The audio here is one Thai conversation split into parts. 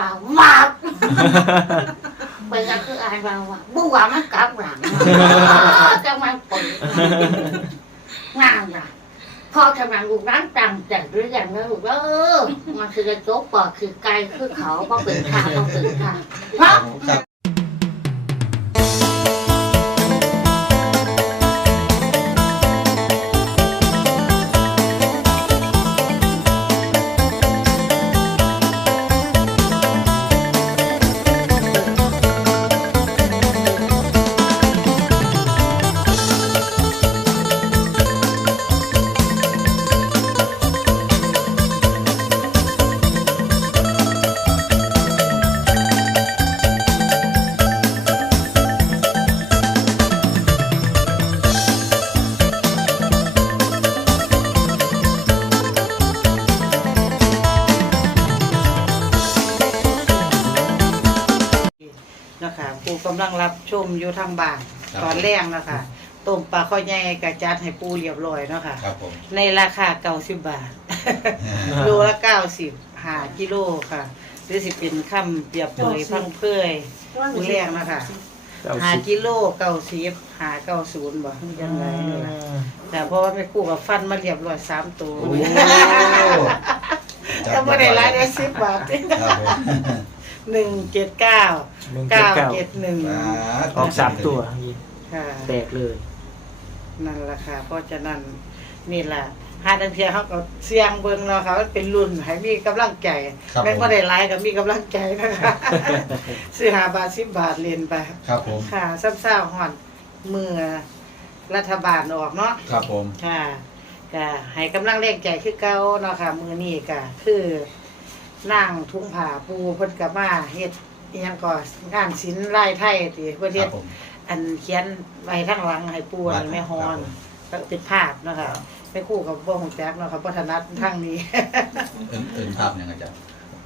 มาวับเป็นก็คืออ่านมาว่าบัวมันกลับหลังจะมาเปิดงานละพอทำงานลูกร้านตังแต่หรืออย่างนั้นลูกเออมันคือกระจกปอดคือไกลคือเขาเพราะเป็นทางเพราะเป็นทางเพราะครับนะคะ อยู่ทางบ้าน ครับตอนแรกนะคะต้มปลาข้อใหญ่กระจัดให้ปูเรียบร้อยเนาะคะครับผมในราคาเก้าสิบบาท โลละเก้าสิบหากิโลค่ะ หรือสิเป็นคำเปรียบเปยพังเพยมือแรกนะคะหากิโลเก้าสิบหาเก้าศูนย์บ่ยังไงนี่ล่ะแต่เพราะว่าไม่คู่กับฟันมาเรียบร้อยสามตัวโอ้ถ้าไม่ได้รายได้สิบบาท ครับผม หนึ่งเจ็ดเก้าหนึ่งเจ็เก้าดเก้าเจ็ดหนึ่งออกสามตัวค่ะ แตกเลย นั่นแหละค่ะ เพราะฉะนั้นนี่แหละหาดังเทียเขาก็เสียงเบิ่งเนาะค่ะมันเป็นรุ่นให้มีกำลังใจครับแม่งผมบ่ได้หลายก็มีกำลังใจนะคะ ซื้อหาบาทสิบบาทเรียนไป ครับผม ค่ะซ้ำซ่าหอดมือรัฐบาลออกเนาะ ครับผม ค่ะก็ให้กำลังแรงใจคือเก่าเนาะค่ะ มือนี้ก็คือ นั่งทุ่งผาปูเพิ่นก็มาเฮ็ดอีหยังก็งานศิลป์ลายไทยติเพิ่นคเฮ็รัดบผม อันเขียนไว้ข้างหลังให้ปูอันแม่ฮอนก็เป็นภาพเนาะค่ะแม่ครู่กับบ่ฮู้จักเนาะค่ะบ่ถนัดทางนี้ เอินเอินภาพยังไงจ๊ะ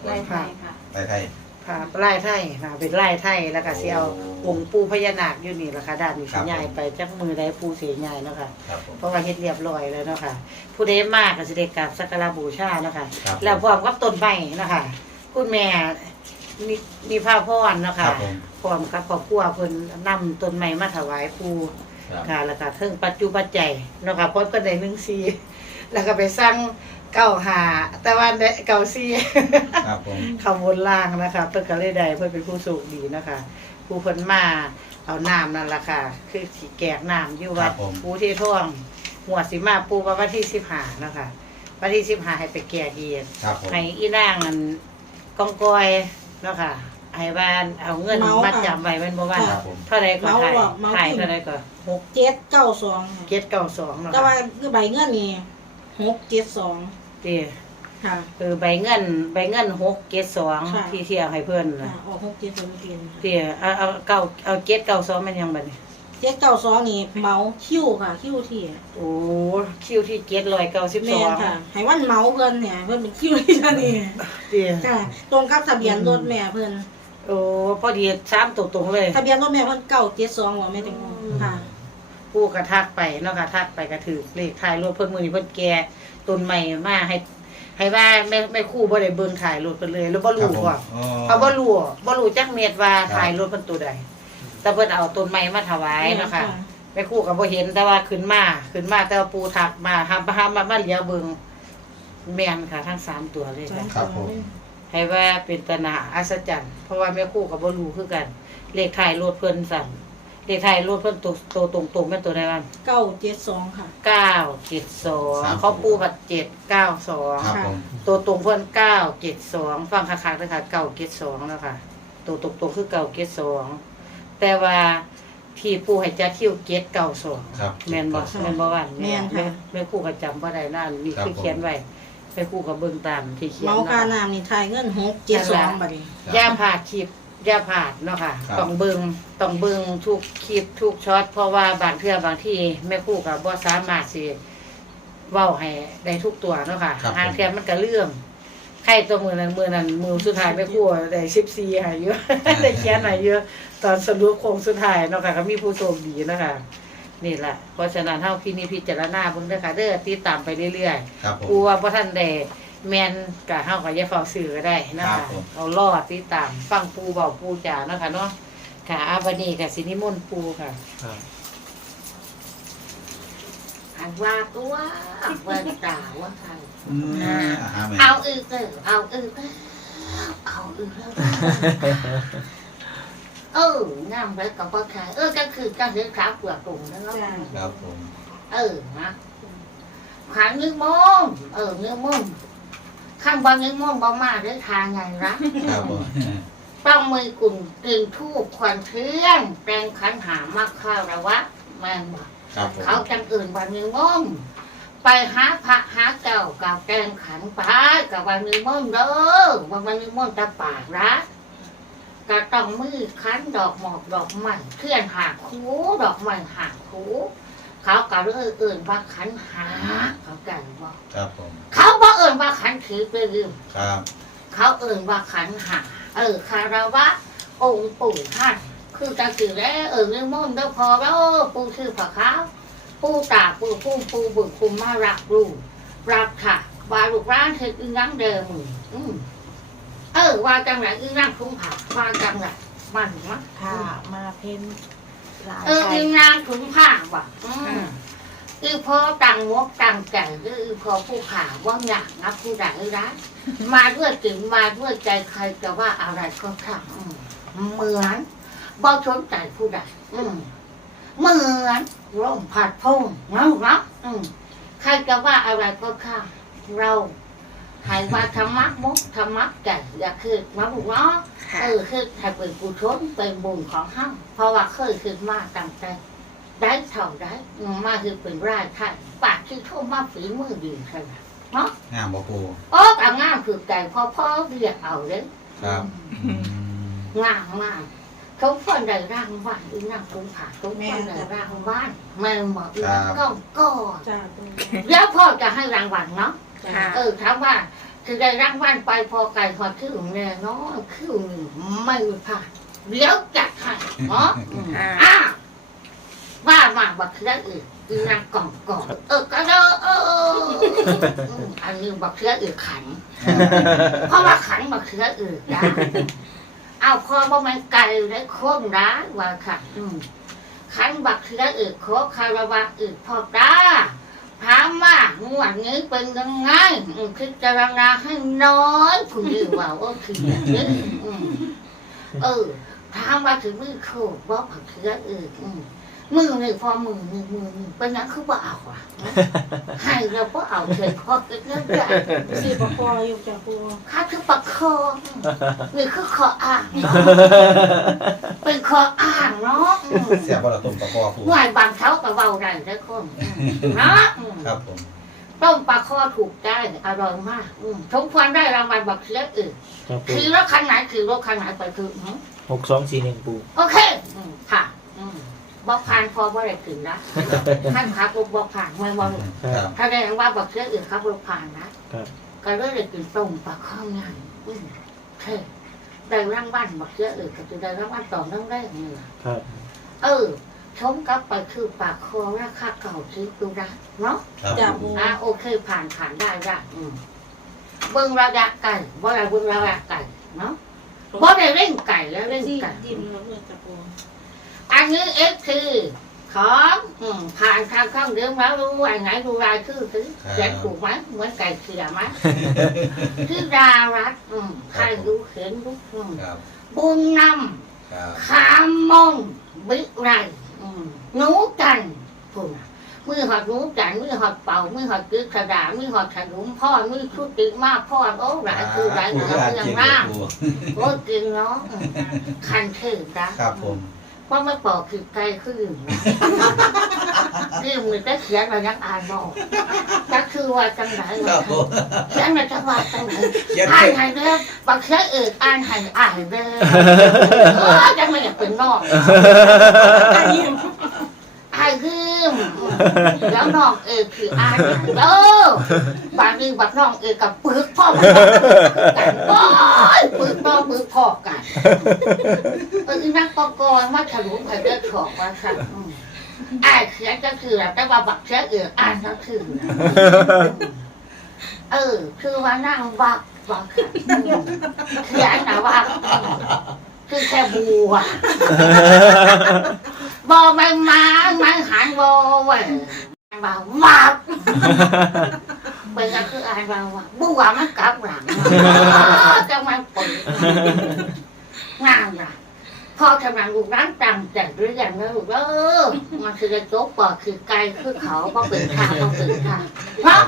ไล่ไปค่ะ ไปไทย ภาพลายไทยค่ะเป็นลายไทยแล้วก็สิเอาองค์ปูพญานาคอยู่นี่ล่ะค่ะด้านนี้สิย้ายไปจักมือใดปูสิย้ายเนาะค่ะครับผม เพราะว่าเฮ็ดเรียบร้อยแล้วเนาะค่ะผู้ใดมาก็สิได้กราบสักการะบูชาเนาะค่ะครับแล้วพร้อมกับต้นไม้เนาะค่ะคุณแม่มีมีผ้าพรเนาะครัค่ะบผม พร้อมกับครอบครัวเพิ่นนำต้นไม้มาถวายปู ครับ ค่ะแล้วก็เทิงปัจจุบันใจยเนาะค่ะเพราะเพิ่นได้หนึ่งซีแล้วก็ไปสร้าง เก้าหาแต่ว่าได้เก้าซีครับผมขบวนล่างนะคะเพิ่นก็เลยได้เพิ่นเป็นผู้โชคดีนะคะ ผู้เพิ่นมาเอาน้ำนั่นล่ะค่ะ คือสิแกกน้ำอยู่วัดปูที่ท่วงหัวดสิมาปูว่าวันที่15เนาะค่ะวันที่15ให้ไปแกกเอียนครับผมให้อีนางอันกองกอยเนาะค่ะให้บ้านเอาเงินเมามาค่ะจำไว้เป็นบ่ว่าครับผมเท่าใดก็เมาถ่ายบอกเมาถ่ายจริงเท่าใดก็หกเจ็ดเก้าสองเจ็ดเก้าสองเนาะแต่ว่าค่ะคือใบเงินนี่หกเจ็ดสอง เตี้ยค่ะ เออใบเงินใบเงินหกเจ็ดสองค่ะ ที่เที่ยวให้เพื่อนค่ะน่ะออกหกเจ็ดสองเปลี่ยนเตี้ยเอาเอาเก้าเอาเจ็ดเก้าสองมันยังบัดนี้เจ็ดเก้าสองนี่เมาคิ้วค่ะ คิ้วที่โอ้คิวที่เจ็ดร้อยเก้าสิบแมสอนงค่ะให้วันเมาเพิ่นเนี่ยเพิ่นเป็นคิ้วที่นั่นนี่เตี้ยค่ะตรงกับทะเบียนรถแม่เพิ่นโอ้พอดีสามตัวตรงเลยทะเบียนรถแม่เพิ่นเก้าเจ็ดสองว่าแม่แตงโมค่ะ ผู้กระทักไปเนาะกระทักไปกระถือเลขถ่ายรถเพิ่นมือนี้เพิ่นแก่ ต้นใหม่มาให้ ให้ว่าแม่แม่ครู่บ่ได้เบิ่งถ่ายรถเพิ่นเลย แล้วบ่ครับรู้ผมว่าอ๋อเขาบ่รู้บ่รู้จักเม็ดว่าครับถ่ายรถเพิ่นตัวใดแต่เพิ่นเอาต้นไม้มาถวายเนาะค่ะแม่ครู่ก็บ่เห็นแต่ว่าขึ้นมาขึ้นมาแต่ว่าปูทักมาหาหามามาเหลียวเบิ่งแม่นค่ะ ทั้งสามตัวเลยค่ะ ครับผม ให้ว่าเป็นตนาอัศจรรย์ เพราะว่าแม่ครู่ก็บ่รู้คือกัน เลขถ่ายรถเพิ่นสั่น เลขถ่ายรถเพิ่นตัวตัวตรงๆแม่นตัวใดบ้างเก้าเจ็ดสองค่ะ เก้าเจ็ดสองเขาปูบัดเจ็ดเก้าสองครับผม ตัวตรงเพื่อนเก้าเจ็ดสองฟังคักๆเลยค่ะเก้าเจ็ดสองแล้วค่ะตัวตรงๆคือเก้าเจ็ดสองแต่ว่าที่ปูให้จัดคิวเจ็ดเก้าสองครับแม่นบ่แม่นบ่ว่าแม่นค่ะ แม่ครู่ก็จำบ่ได้นั่นนี่ครับ คือเขียนไว้แม่ครู่ก็เบิ่งตามที่เขียนเมาค่าน้ำนี่ทายเงินหกเจ็ดสองบัดนี้ย่าผาดคลิป ย่าผาดเนาะค่ะครับ ต้องเบิ่งต้องเบิ่งทุกคลิปทุกช็อตเพราะว่าบางเทื่อบางที่แม่ครู่ก็บ่สามารถสิเว้าให้ได้ทุกตัวเนาะค่ะครับหางผมเทียมมันก็เลื่อมใครตัวมือนั้นมือนั้นมือสุดท้ายไม่กลัวได้สิบสี่หายเยอะ ได้เขียนหายเยอะ ตอนสรุปโคงสุดท้ายเนาะค่ะก็มีผู้โชคดีเนาะคะนี่แหละเพราะฉะนั้นเท่าพี่นี่พิจารณาเบิ่งเด้อค่ะเด้อติดตามไปเรื่อยครับผๆมกลัวว่าท่านได้ แมนกะเฮาก็อย่าเฝ้าซื้อก็ได้นะคะเอาล่อติดตามฟังปูเบาปูจ๋าเนาะค่ะเนาะค่ะอาวันนี้ก็สินิมนต์ปูค่ะครับอันว่าตัวเบิ่งตาว่าใครอืมอาหารแม่เอาอือเออเอาอือเออเอาอือเออเอองามเลยกับพ่อชายเออก็คือการเลี้ยงขาเปลือกตุ่มนะเนาะจ้ะครับผม เออนะขันนึกมงเออนึกมง ข้างบนนึกมงบ่มาเด้อทางไงรักครับผมต้องมือกุ่นกึ่งทูบควันเทียนแปลงขันหามากข้าวระวะแมงบอกครับผมเขาจังอื่นวันนึงมงไปหาพระหาเจ้ากับแปลงขันไปกับวันนึงมงเด้อวันวันนึงมงจะปากรักก็ต้องมือคันดอกหมอกดอกไม้เทียนหาคูดอกไม้หาคู เขาก็เลยเอื่นว่าขันหาเขาใจบอกครับผมเขาบอกเอื่นว่าขันถือไปลืมครับ เขาเอื่นว่าขันหา เออคาราวะ องค์ปู่ท่านคือจังสิแล้วเออเรื่องมนต์เด้อพอแล้วปู่ชื่อพระขาวปู่ตาปู่พุ่มปู่บุญคุมมารักลูกรักค่ะว่าลูกร้านเธออึ้งยังเดิมอืมเออว่าจังไรอึ้งยังคุ้มผ่าว่าจังไรมันมั้งค่ะมาเพ้น หลายเออใจอึ้งนางคุ้มผ่าว่ะอืมคือพอตังมกตังใจคือพอผู้ขาว่าอยากนับผู้ใดร้านมาด้วยจิตมาด้วยใจใครจะว่าอะไรก็ช่างอืมเหมือนบ่สนใจผู้ใดอืมเหมือนร่มผัดพงเนาะเนาะอืมใครจะว่าอะไรก็ช่างเราใหายว่าธรรมะมกธรรมะใจอย่าคือมาบุกเนาะค่ะเออคือให้เป็นกุศลเป็นบุญของห้างเพราะว่าเคยคือมาตั้งแต่ได้เท่าได้อืมมาคือเป็นรายท่านปากที่เข้ามาฝีมือดีขนาดเนาะงามบ่ปูโอ้แต่งามคือใจพ่อพ่อเรียกเอาเลยครับอืมงามมากทุกคนได้ร่างบ้านอีนั่งตรงขาทุกคนได้ร่างบ้านแม่บอกอีนั่งก้องก้อนจ้าปูแล้วพ่อจะให้รางวัลเนาะจ้า ค่ะเออถามว่าคือได้รางวัลไปพอไก่พอชื่อแน่เนาะคือหนึ่งไม่ผ่านเดี๋ยวจัดให้เนาะอืมค่ะอ้าวว่ามาบักเสืออื่นอีนางกล่องกล่องเออก็เด้อเอออืมอันนี้บักเสืออื่นขันเพราะว่าขันบักเสืออื่นนะเอาพอว่ามันไก่ได้โค้งร้ายว่าค่ะอืมขันบักเสืออื่นโคคาราวะอื่นพอตา ถามว่างวดนี้เป็นยังไงอืมพิจารณาให้น้อยผู้ดีว่าโอเคอืมเออถามว่าถึงมือโคกว่าผักเชื้ออื่นอื มมือหนึ่งพอมือหนึ่งมือหนึ่งเป็นยังคือว่าเอาอะให้เราก็เอาเฉยคอกันเรื่องใหญ่สี่ปะคออยู่จ้าปูข้าคือปากคอหรือคือคออ่างเนาะเป็นคออ่างเนาะอืมเสียบ่ละต้มปลาคอปูหวายบางเช้ากับเบาได้ได้คนอืมเนาะอืมครับผมต้มปลาคอถูกใจอร่อยมากอืมสมควรได้รางวัลบักเชื้ออื่นครับปูคือรถคันไหนคือรถคันไหนไปคืออืมหกสองสี่หนึ่งปูโอเคอืมค่ะ อืม บอกผ่านพอว่าได้ถึงนะท่านขับรถบอกผ่านไม่ว่าครับถ้าได้ว่าบอกเชื่ออื่นขับรถผ่านนะครับก็เลยได้กินต้มปลาข้าวงานอืมโอเคได้ร่างบ้านบอกเชื่ออื่นก็จะได้ร่างบ้านต่อเรื่องแรกนี่แหละครับเออชมกับไปคือปากคอราคาเก่าซื้อดูนะเนาะครับจ้าปูปูอ่าโอเคผ่านผ่านได้ได้อืมเบิ้งระยะไก่ว่าอะไรเบิ้งระยะไก่เนาะเพราะได้เล่นไก่แล้วเล่นที่ไก่ดิ นแล้วด้วยจ้าปูอันนี้เอฟคือของอืมผ่านทางข้างเดิมแล้วรู้ว่าไหนดูรายชื่อซื้อเขียนถูกไหมเหมือนไก่เขียไหมคือดารัตอืมใครรู้เขียนรู้อืมครับ บุญนครับำขามมงวิไรอืมหนูจันทร์พูดนะมือหอดหนูจันทร์มือหอดเป่ามือหอดกึกกระดาษมือหอดขนุนพ่อมือชุดติมากพ่อโอ้หลายคือหลายปูเหนืออ่านเมืองเก่งมากปูโอ้จริงเนาะอืมคันชื่อนะครับผม เพราะไม่ปอกคือไกลขึ้นนะนี่มือจะเขียนเรายังอ่านบออกก็คือว่าจังไหนครับผมเขียนมาจังหวัดจังไหนเขียนอ่านเก่งให้เด้อบางเขียนอื่นอ่านให้อ่านเด้อเออจังไม่อยากเป็นนอกอายิ้ม อ่านคืมแล้วน้องเอกคืออ่านให้เด้อบางทีบักน้องเอกกับปึกพ่อมันกันโอ้ยปึกน้องปึกพ่อกันเออนักปกรณ์มาฉลุมให้เลือกของว่าค่ะอืมอ่านเขียนก็คือแต่ว่าบักเขียนเอืออ่านก็คือนะเออ คือว่านั่งวักวักค่ะเขียนนะวัก คือแค่บัวบอไม่มาไม่หันบอเว้ยบ่าวักเป็นก็คืออ่านว่าว่าบัวมันกลับหลังจะมาเปิดงานละพอทำงานลูกร้านตังแต่หรือยังนะลูกเออมันคือจะจบปอดคือไกลคือเขาเพราะเป็นทางเพราะเป็นทางเนาะ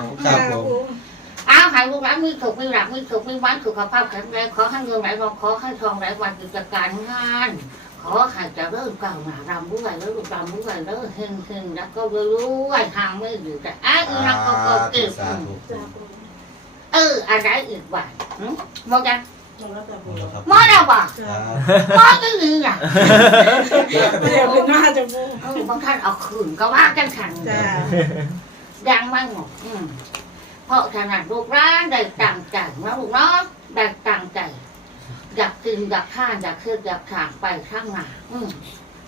ครับผมอ้าวให้ลูกหลานมีสุขมีหลักมีสุขมีวันสุขภาพแข็งแรงขอให้เงินไหลรองขอให้ทองไหลวันกิจการงานขอให้เจะเริ่มก้าวหน้ารำด้วยแล้วลูกรำด้วยแล้วเฮงเฮงแล้วก็รวยทางไม่อยู่แต่อ้าอีนักก็ก็เก็บเอออะไรอีกบ้างมองยังเราแล้วแต่ปูครับมองแล้วบ่จ้ามองก็ยืนอะไม่ได้เป็นหน้าจ้าปูเออบางท่านเอาคืนก็ว่ากันขันจ้ายังไม่หมดอืม เพราะฉะนั้นลูกร้านได้ตั้งใจนะลูกเนาะได้ตั้งใจอยากกินอยากทานอยากคืออยากถางไปข้างหน้าอืม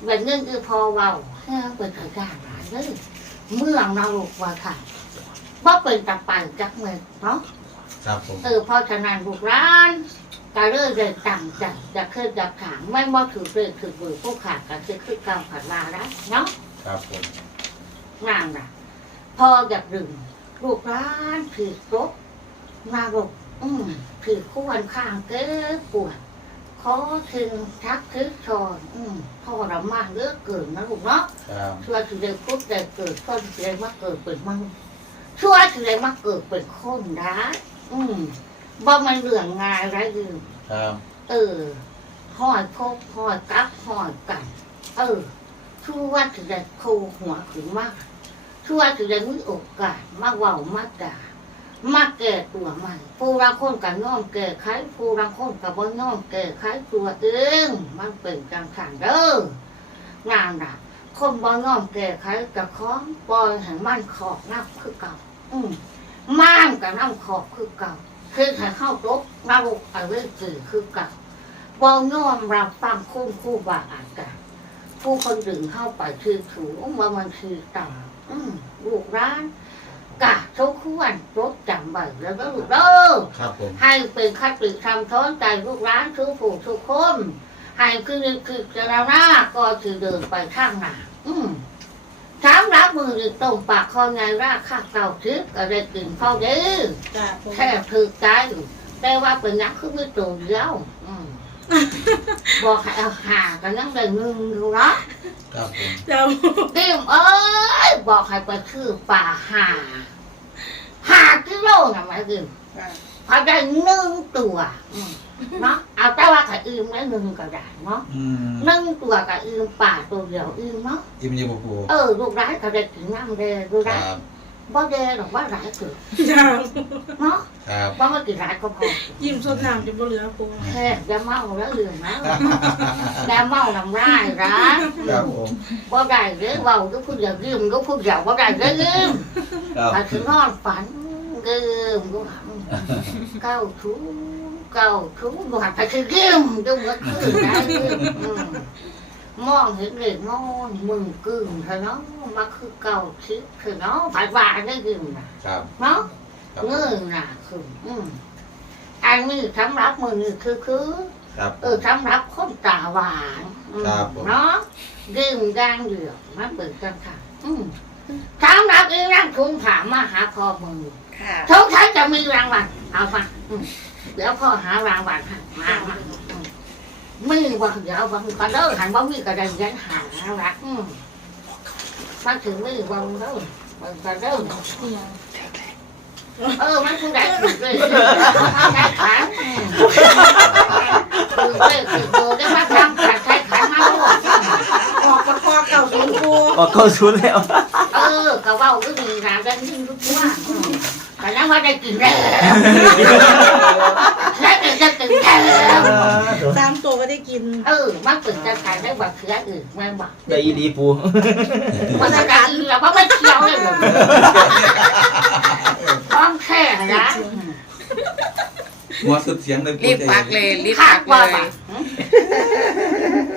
เป็นเงินคือพอเว้าเออเป็นขยานหลายเลยเมืองเราลูกว่าค่ะว่าเป็นตะปันจักเมืองเนาะครับผมเออเพราะฉะนั้นลูกร้านก็เริ่มเลยตั้งใจอยากคืออยากถางไม่ว่าถือเรื่องถือเบือผู้ขาดก็คือคือการผัดลาแล้วเนาะครับผมงานน่ะพออยากดื่ม ลูกร้านถือรบมาบอกอืมถือคู่วันข้างเก้ปวดขอถึงทักทึกชอนอืมพ่อเรามากเลือกเกินนะลูกเนาะครับช่วยถือได้พุทธได้เกิดช่วยถือได้มาเกิดเป็นมนุษย์ช่วยถือได้มาเกิดเป็นคนได้อืมบ่มันเรื่องง่ายไรยืมครับเออหอยพบหอยกับหอยกัน เออชั่วถือได้โคหัวขึ้นมาก ชั่วถือได้มีโอกาสมาเว้ามาด่ามาแก่ตัวใหม่ผู้รังคนกับน้อมแก่ไขผู้รังคนกับบ่น้อมแก่ไขตัวเองมันเป็นจังขันเด้องานน่ะคนบ่น้อมแก่ไขกับของปล่อยให้มันขอบนับคือเก่า อืมม่านกับน้ำขอบคือเก่า คือให้เข้าตกนรกเอาไว้จือคือเก่าบ่น้อมรับฟังคุ้มคู่บาอาจารย์ผู้คนดึงเข้าไปคือถูว่ามันคือต่ำอืม ลูกร้านกะทุกขวนรถจำไว้แล้วก็ลูกเด้อครับผมให้เป็นคัดติทำท้อนใจลูกร้านทุกผู้ทุกคนให้คือคือจะเราหน้าก็คือเดินไปข้างหน้าอืมสามรับมือหรือตรงปากคอไงรากข้าเก่าทึกก็ได้กลิ่นเข้าเด้อจ้าปูแค่ถือใจแต่ว่าเป็นนักคือไม่ตัวเดียวอืม บอกให้เอาหากันนั่งได้หนึ่งดูเนาะครับผมจ้าปูเต็มเอ้ยบอกให้ไปคือป่าหาหากิโลนะหมายถึงจ้าพอได้หนึ่งตัวอืมเนาะเอาแต่ว่าถ้าอื่นได้หนึ่งก็ได้เนาะอืมหนึ่งตัวกับอื่นป่าตัวเดียวอื่นเนาะอิ่มอยี่ปูปูเออลูกร้ายก็ได้ถึงน้ำเดลูกคร้ายรับ บ่เดหรอกว่าร้ายเกิดจ้าเนาะครับว่ามันกี่ร้ายก็พอยิ้มสดน้ำจะบ่เหลือปูแค่จะเมาแล้วลืมนะแต่เมาน้ำร้ายร้ายครับผมบ่ได้เลยเบาก็พูดอย่าลืมก็พูดอย่าบ่ได้เลยลืมครับถ้าถึงนอนฝันลืมก็หันเก้าชูเก้าชูก็หันไปคือลืมก็เมื่อคืนได้ลื มอืมมองเห็นเลยมองมึงกึ่งเธอเนาะมาคือเก่าชิดเธอเนาะผ่านว่าได้ลืมนะครับเนาะครับเงื่อนหนาคืออืมอันนี้สำหรับมือนี่คือคือ ครับเออสำหรับคนตาหวานอืมครับผมเนาะดื่มย่างเดือดมาเปิดกันค่ะ อืมสำหรับอีนั่งทุงถามมาหาพ่อมือค่ะทุกท่านจะมีรางวัลเอามาอืมเดี๋ยวพ่อหารางวัลให้มามาอื มมีบ่เดี๋ยวบ่ก็เด้อหันบ่มีก็ได้ยันหาแล้วละอืมมาถึงมีบ่เด้อบ่ก็เด้อเนี่ยเออมันคือได้ถูกเลยได้ขันถูกเลยถูกโดได้มาทำขันใช้ขันมาหมดออกประคอเก่าศูนย์ปูออกเข้าชุดแล้ว เออกะว่าก็มีน้ำได้ยิ่งทุกวันแต่นั้นว่าได้กินแล้วแล้วก็ จะกินแล้วสามตัวก็ได้กินเออมันเป็นจะขายได้บักเขืออื่นไม่บักได้อีดีปูมันจะการอื่นแล้วเพราะไม่เคี้ยวเลยต้องแค่นะหัวสุดเสียงเลยปูรีบปักเลยรีบคัปักกบ่เลบ่ะย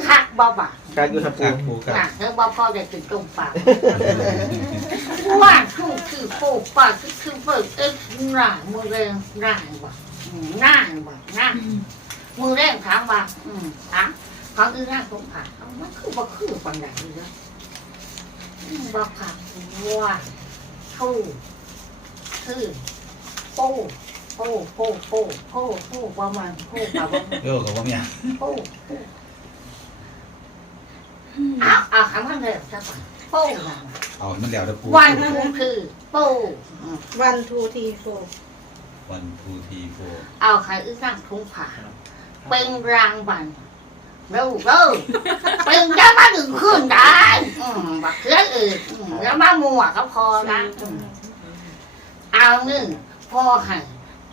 คักบ่บ่ะการอยู่ครับคปูรับปูครับน่ะเธอบ่พอได้ถึงตรงปากว่าชูคือโป๊ปากคือคือเบิกเอ็กหน้ามือแรงหน้าบ่ะอืมห น้าบ่ะหน้ามือแรงถามว่า อืมถามเขาคือหน้าตรงปากเอามันคือบ่คือปานใดเลยอืมบ่ค่ะว่าทูคือโป้โป้โป้โป้โป้โป้ประมาณโป้กับว่าเออกับว่าเนี่ยโป้โป้อ้าวอ้าวคำว่าเร็วซะก่อนโป้น่ะเอาให้มันแล้วเด้อปูวันทูคือโป้อืมวันทูทีโฟ วันทูทีโฟเอาใครอึ้งนั่งทุ่งผาเป็นรางวัลเร็วเร็วเป็นจะมาถึงขึ้นได้อืมบักเสืออื่นอืมแล้วมามัวก็พอนะอืมเอาหนึ่งพอให้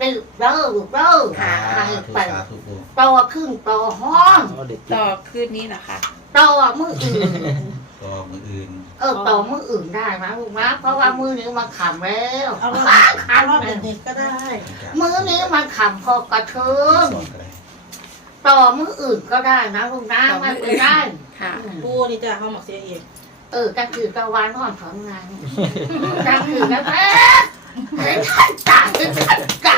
ตึกเร็วเร็วสาให้ไปสาธุปูต่อครึ่งต่อห้อง เอาเด็กต่อคืนนี้นะคะ ต่อมืออื่น ก็มืออื่น เออต่อมืออื่นได้นะลูกนะเพราะว่ามือนี้มันขำแล้วเอารอบขเอารอบำแล้วเด็กๆก็ได้ มือนี้มันขำพอกระเทิงสอนก็ได้ต่อมืออื่นก็ได้นะลูกนะไม่เป็นไรค่ะอืมปูนี่จ้ะเขาหมักเสียเองเออก็คือกะวานนอนสอนงานก็คือแล้วแม่ เห็นท่านตาเห็นท่านตา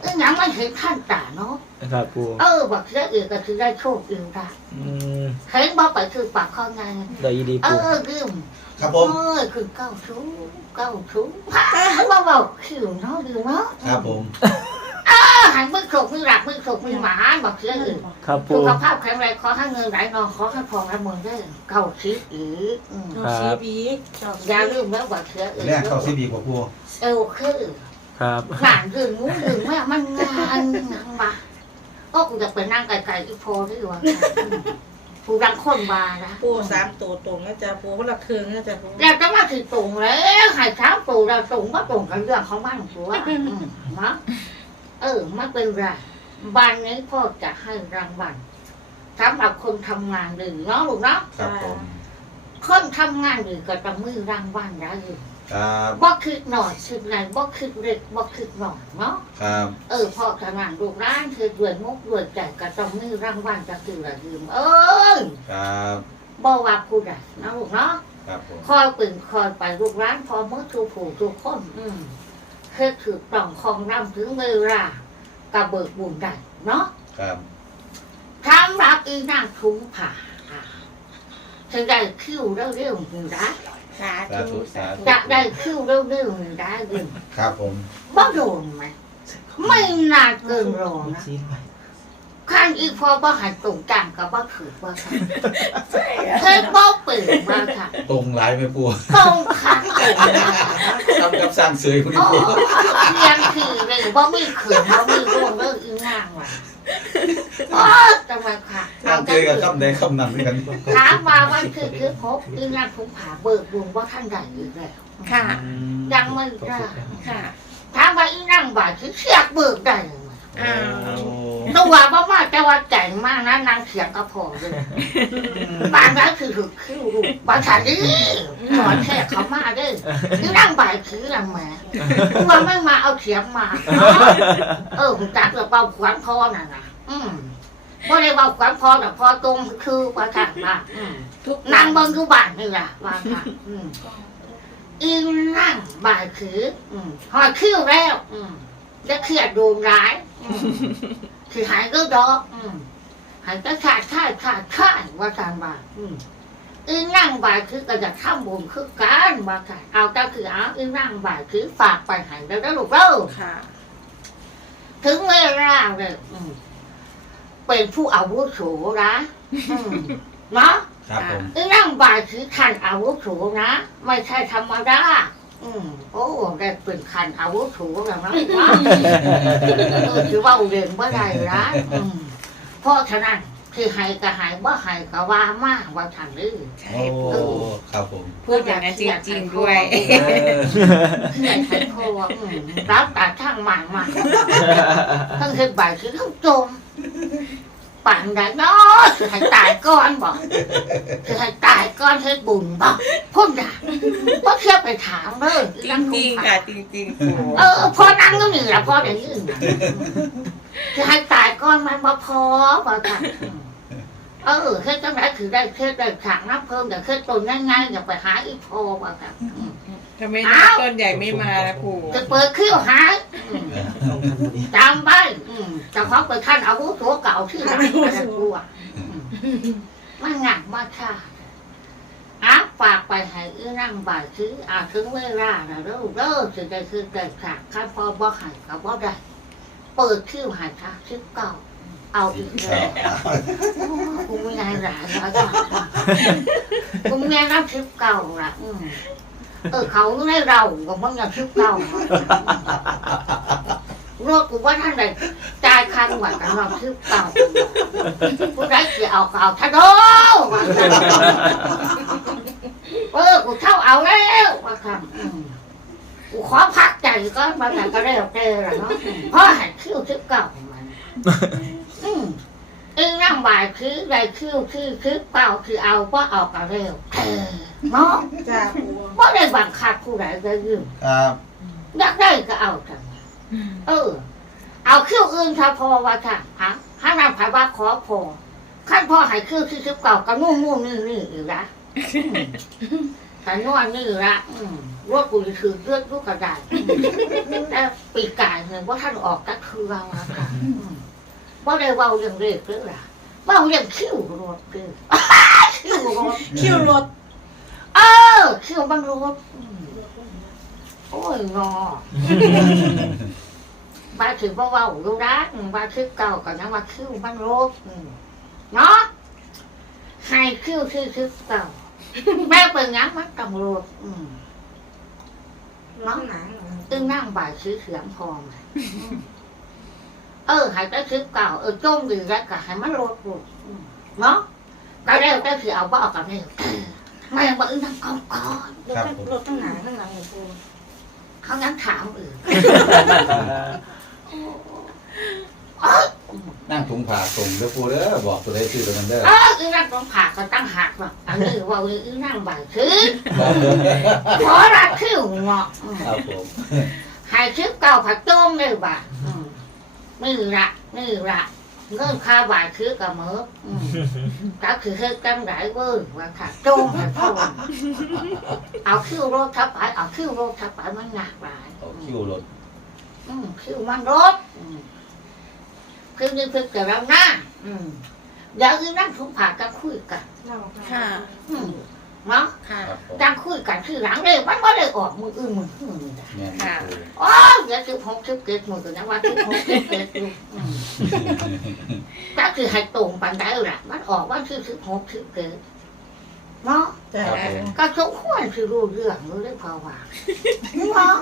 เออหยังไม่เห็นท่านตาเนาะ ครับปูเออบักเสียเอกก็คือได้โชคดีได้อืมเห็นบ่ไปคือปากข้องางได้ยีดีเอปูอลืมครับผม เออคือเก้าชู้เก้าชู้ว่าเบาขิวเนาะลืมเนาะครับผม หันมือโขกมือหลักมือโขกมือหมาบอกเสียอื่นครับปูสุขภาพแข็งแรงขอให้เงินไหลนองขอให้พองและมือได้เก่าชิดอีกอืมเอาชีบีจ้าอย่าลืมแล้วบอกเสียอื่นแรกเข้าซีบีกว่าปูเอวคือครับหลานดื่มงูดื่มแม่มันงานนังมาโอ้กูจะไปนั่งไกลๆอีโพดีกว่าผู้ดังคนบานะปูสามตัวตรงนะจ๊ะปูวันละเคืนนะจ๊ะปูเราจะมาถึงตรงแล้วหายเช้าตู่เราตรงก็ตรงกันเรื่องของบ้านผัวอืมนะ เออไม่เป็นไรบ้านนี้พ่อจะให้รางวัลสำหรับคนทำงานดีเนาะลูกเนาะครับผมคนทำงานดีก็ต้องมือรางวัลได้อยู่ครับบ่คิดหน่อยคิดไหนบ่คิดเล็กบ่คิดหน่อยเนาะครับ เออพ่อทำงานลูกร้านคือด้วยมุกด้วยใจก็ต้องมือรางวัลจะคือระยืมเออครับบ่ว่าผู้ใดนะลูกเนาะครับผมคอยปืนคอยไปลูกร้านพอมือถูกผูกทุกคนอืม คือถือต้องของนำถึงเวลากระเบิกบุญได้เนาะครับทั้งรับอีนางทุงผ่าอะจะได้คิวเร็วๆหนึ่งได้สาสาธุธุสาธุจะได้คิวเร็วๆหนึ่งได้ดึงครับผมบ่โดนไหมไม่นานเกินรอนะซีไว้ ข้างอีพอบ่หันตรงกลางกับบ่ถือว่าค่ะเคยบ่เปิดมาค่ะตรงหลายไหมปูตรงข้างตรงมาทำกับสร้างเสยคุณโอ้ปูเรียนคือเลยบ่มีขืนบ่มีร่วงเลิกอีนางว่ะโอ้จังหวะค่ะสร้างเสยกับคำใดคำนั้นด้วยกันถามมาว่าคือคือพบอีนางคงผ่าเบิกบุญว่าท่านใดอีกแล้วค่ะยังไม่ได้ค่ะถามว่าอีนางบ่ายคือเสียกเบิกได้ไหม อ้าวตัวบ่ว่าจะว่าแก่งมากนะนางเสียงก็พอเลยบางนั้นคือถือคิ้วลูกบางฉันนี่หนอนแค่เขามาเด้ออีนางบ่ายคือละแหม่ตัวไม่มาเอาเสียงมา เออคุณจักเราเบาขวัญพอน่ะนะอืมว่าได้เบาขวัญพอแต่พอตรงคือว่าค่ะว่าอืมทุกนางเบิงคือบ้านนี่แหละว่าค่ะอืมอีนั่งบ่ายคืออืมหอยคิ้วแล้ว อืม จะเครียดโดนร้ายอืมคือหายก็ดอกอืมหายก็ขาดขาดขาดขาดว่าการบ่าอืมอีนั่งบ่ายคือก็จะข้ามบุญคือการว่าค่ะเอาก็คือเอาอีนั่งบ่ายคือฝากไปใหายแล้วได้ลูกเล่าค่ะถึงเวลาเลยอืมเป็นผู้อาวุโสนะอืมเนาะครับผมไอ้ร่างบายคือขันอาวุโสนะ ไม่ใช่ธรรมดา อืมโอ้ได้เป็นขันอาวุโสแล้วนะวะเออคือว่าเรียนเมื่อไรนะอืมเพราะฉะนั้นคือให้ก็ให้บ่ให้ก็ว่ามากว่าทางนี้ใช่โอ้ปูครับผมพูดอย่างนั้นจริงๆด้วยเออเพื่อนใครโทรอืมรับตาช่างหมันมาทั้งเฮ็ดใบคือทั้งจมไปปั่นได้เนาะคือให้ตายก่อนบอกคือให้ตายก่อนให้บุญบอกพุ่นด่าพ่อเชื่อไปถามเลยจริงๆค่ะจริงๆปูเออพอนั่งก็มีละพอเดี๋ยวนี้คือให้ตายก่อนมันมาพอบอกกันเออแค่จังไรคือได้แค่ได้ฉากน้ำเพิ่มแต่แค่ต้นง่ายๆอย่าไปหาอีพอบอกกัน ถ้าไม่ได้ต้นใหญ่ไม่มานะปูจะเปิดเครื่องหาอืมจำไว้อืมแต่เขาไปท่านอาวุโสเก่าที่ไหนอะไรกลัวอืมมันหนักมากค่ะอาฝากไปให้อีนั่งบ่ายซื้ออาถึงเวลาแล้วเด้อเด้อสิได้คือได้ฉากข้าพอบ่ใหายกับบ่ได้เปิดคิวหายค่ะชิปเก่าเอาอีกแล้วกูไม่ไงหลายแล้วก็กูไม่ไงรับชิปเก่าละอืม เออเขาไม่ได้เราก็มึงอย่าชิปเก่ารถกูว่าท่านใดจ่ายค่าหวัดกันเราชิปเก่าผู้ใดจะเอาก็เอาทะโดเออกูเท่าเอาแล้วว่าคำกูขอพักใจก็มาแต่ก็ได้เจอแล้วเนาะเพราะหันคิ้วชิบเก่ามันอืมเอ็งนั่งบ่ายคือไรคิ้วคือคือเปล่าคือเอาว่าเอาก็เร็วเออเนาะจ้าปูว่าได้บังคับผู้ใดก็ยืมครับอยากได้ก็เอาจังเออ เอาคิ้วอื่นถ้าพอว่าค่ะฮะถ้านำผายว่าขอพอขั้นพ่อใหายคิ้วที่ชิบเก่าก็นู่นนู่นนี่นี่อีกละขันนวดนี่ละอืมรถกูจะถือเลือดลูกกระดาษแต่ปีกายเนี่ยว่าท่านออกก็คือเราอะค่ะ ว่าได้เว่าเรื่องเล็กหรือล่ะเว่าเรื่องคิ้วรถคือ คิ้วรถคิวรถเออคิ้วมันรถอืมโอ้ยงอมาถึงว่าเว่าดูนะอืมว่าคิ้วเก่าก่อนนะว่าคิ้วมันรถอืมเนาะให้คิ้วที่คิ้วเก่าแม่เป็นงั้นมันต้องรถอืม น้องหนังตึงนั่งบ่ายซื้อเสียงพอมเออใหายไปซื้อเก่าเออจ้มดีแล้วก็ให้มันลดลงอืมเนาะก็เร็วก็คือเอาบ่เอากับเร็วไม่มาอึ้งทั้งกองกอนรถทั้งรถทั้งหนังทั้งหลังปูเขางั้นถามอื่นเออนั่งถุงผ่าส่งเด้อปูเด้อบอกตัวได้ชื่อตัวนั้นเด้อเอออึ้งนั่งต้องผ่าก็ตั้งหักว่ะอันนี้ว่าอึ้งนั่งบ่ายซื้อขอรักคิ้วเงาะอืม ครับผม หายชิปเก่าผัดต้มเลยว่ะอืม นี่ละนี่ละเงินค่าบ่ายคือกับมืออืมก็คือเฮ็ดจังไดเว้ยว่าค่ะจงให้พ่อเอาคิ้วรถทับไปเอาคิ้วรถทับไปมันหนักหลายเอาคิวรถอืมคิ้วมันรถอืมคือนี่คือกับเราหน้าอืมเดี๋ยวอีนั่งทุกผ่าก็คุยกันเล่าค่ะ อืม เนาะค่ะครับผมจังคุยกันที่หลังเลยมันไม่ได้ออกมืออื่นมืออื่นนี่แหละแม่นครับปูอ๋อเดี๋ยวสิบหกสิบเจ็ดหมื่นนะว่าสิบหกสิบเจ็ดอยู่อืมก็คือให้ตรงปันได้ละมันออกว่าคือสิบหกสิบเจ็ดเนาะ จ้าครับผมก็สมควรคือรู้เรื่องรู้ได้พอว่าเนาะ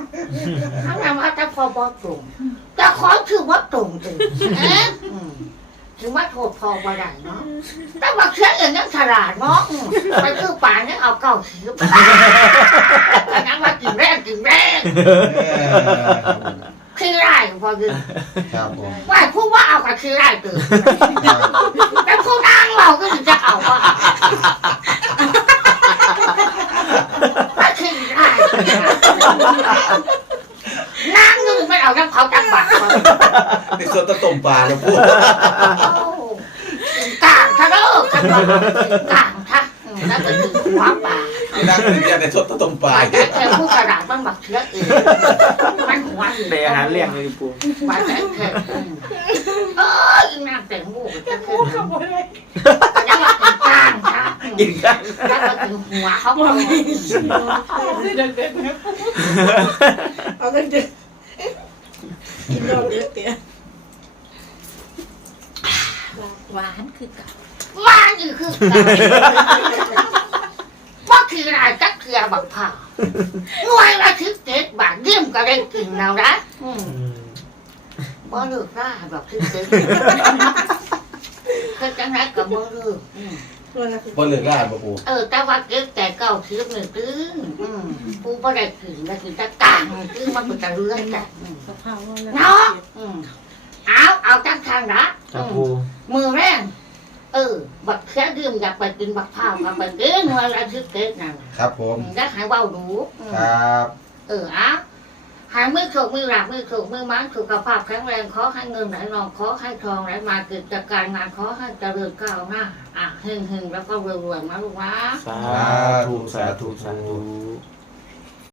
ถ้าทำว่าถ้าพอบอตรงแต่ขอถือว่าตรงเองเอ๊ะอืม ถึงว่าโทษพอบ่ได้เนาะแต่ว่าเชื่อเองยังฉลาดเนาะอืมไปคือป่านนี่เอาเก้าสิบอันนั้นว่ากินแรงกินแรงเออคือไรพอดีครับผมว่าพูดว่าเอากับคือไรตื่นแต่พูดนางเราก็ถึงจะเอาว่าว่าคือไรนางนึงไม่เอาน้ำเขาจังบัด ใน ส่วนตะต้มปลาแล้วปูดกลางทะเลกันกลางทะแล้วก็ถึงหัวป่านั่งถึงเนี่ยในส่วนตะต้มปลาแต่แค่พูดกระดาษมันบักเชื้อเองมันหัวได้อาหารเลี้ยงเลยปูว่าแต่แค่เอออีนางแต่งหมูจะขึ้นขโมยเลยก็ยังว่าเป็นกลางค่ะกินกันแล้วก็ถึงหัวเขาก็เด็กเด็กเอาเด็กเด็กกินดอกเด็กเตี้ย หวานคือเกับว่านี่คือว่าคืออะไรจักเทียบักผ่าหน่วยละสิบเจ็ดบาทเยี่ยมก็ได้กินแล้วนะอืมบ่เลิกได้แบบสิบเจ็ดคือจังไรกับบ่เลิกอืมตัวละคือบ่เลิกล่าบ่ปูเออแต่ว่าเก็บแต่เก่าซื้อหนึ่งตื้ออืมผู้บ่ได้กินได้กินแต่กลางตื้อมันเป็นตะเรือนแต่อืม สภาพว่าเนาะอืม เอาเอาจังทางนะครับปูมือแรงเออ บักแค่ดื่มอยากไปกินบักพร้าวกับไปกินวันละสิบเกตนั่นน่ะครับผมอยากให้เบาดูอืมครับเอออะหายมือถูกมือหลักมือถูกมือไม้สุขภาพแข็งแรงขอให้เงินไหลนองขอให้ทองไหลมาเกิดจากการงานขอให้เจริญก้าวหน้าอะหึงหึงๆแล้วก็รวยๆนะลูกนะ สาธุสาธุสาธุ